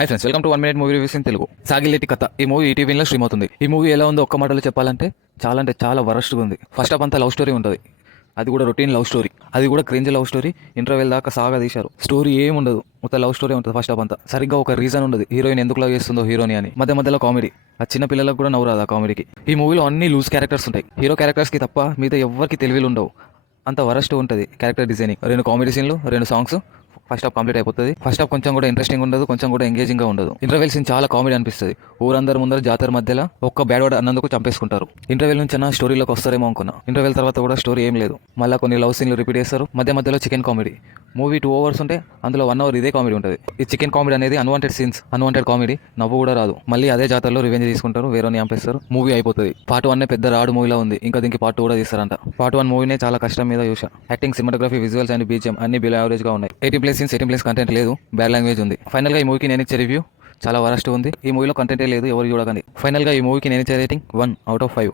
High friends, welcome to 1 minute movie reviews in Telugu. Saagileti Katha ఈ movie ఈటీవీలో stream అవుతుంది. ఈ మూవీ ఎలా ఉందో ఒక్క మాటలో చెప్పాలంటే చాలా వరస్ట్గా ఉంది. ఫస్ట్ హాఫ్ అంతా లవ్ స్టోరీ ఉంటుంది, అది కూడా రొటీన్ లవ్ స్టోరీ, అది కూడా క్రింజ్ లవ్ స్టోరీ. ఇంటర్వెల్ దాకా సాగా తీశారు. స్టోరీ ఏం ఉండదు, మొత్తం లవ్ స్టోరీ ఉంటుంది. ఫస్ట్ హాఫ్ అంతా సరిగ్గా ఒక రీజన్ ఉండదు హీరోయిన్ ఎందుకు లవ్ చేస్తుందో హీరోని అని. మధ్యలో కామెడీ, ఆ చిన్న పిల్లలకు కూడా నవ్వురాదు ఆ కామెడీకి. ఈ మూవీలో అన్ని లూజ్ క్యారెక్టర్స్ ఉంటాయి. హీరో క్యారెక్టర్స్కి తప్ప మిగతా ఎవరికి తెలివిలు ఉండవు. అంత వరస్ట్ ఉంటుంది క్యారెక్టర్ డిజైనింగ్. 2 కామెడీ సీన్లు, 2 సాంగ్స్, ఫస్ట్ హాఫ్ కంప్లీట్ అయిపోతుంది. ఫస్ట్ హాఫ్ కొంచెం కూడా ఇంట్రెస్టింగ్ ఉండదు, కొంచెం కూడా ఎంగేజింగ్ గా ఉండదు. ఇంటర్వెల్ సీన్ చాలా కామెడీ అనిపిస్తుంది. ఊరందరి ముందర జాతర మధ్యలో ఒక్క బ్యాడ్ వర్డ్ అన్నందుకు చంపేసుకుంటారు. ఇంటర్వెల్ నుంచి అన్న స్టోరీలోకి వస్తారేమో అనుకున్నా. ఇంటర్వెల్ తర్వాత కూడా స్టోరీ ఏం లేదు. మళ్ళీ కొన్ని లవ్ సీన్లు రిపీట్ చేస్తారు. మధ్యలో చికెన్ కామెడీ. మూవీ 2 hours ఉంటే అందులో 1 hour ఇదే కామెడీ ఉంటుంది. ఈ చికెన్ కామెడీ అనేది అన్వాంటెడ్ సీన్స్, అన్వాంటెడ్ కామెడీ. నవ్వు కూడా రాదు. మళ్ళీ అదే జాతరలో రివెంజ్ తీసుకుంటారు, వేరేని చంపేస్తారు. మూవీ అయిపోతుంది. పార్ట్ 1 పెద్ద రాడు మూవీలా ఉంది. ఇంకా దీనికి పార్ట్ 2 కూడా తీస్తారంట. పార్ట్ 1 మూవీనే చాలా కష్టం మీద చూసా. Acting, cinematography, visuals and BGM అన్ని బిలో యావరేజ్ గా ఉన్నాయి. 18+ సీన్స్, 18+ కంటెంట్ లేదు, బ్యాడ్ లాంగ్వేజ్ ఉంది. ఫైనల్ గా ఈ మూవీకి నేను ఇచ్చే రివ్యూ చాలా వరస్ట్ ఉంది. ఈ మూవీలో కంటెంటే లేదు, ఎవరు చూడకండి. ఫైనల్ గా ఈ మూవీకి నేను ఇచ్చే రేటింగ్ 1 out of 5.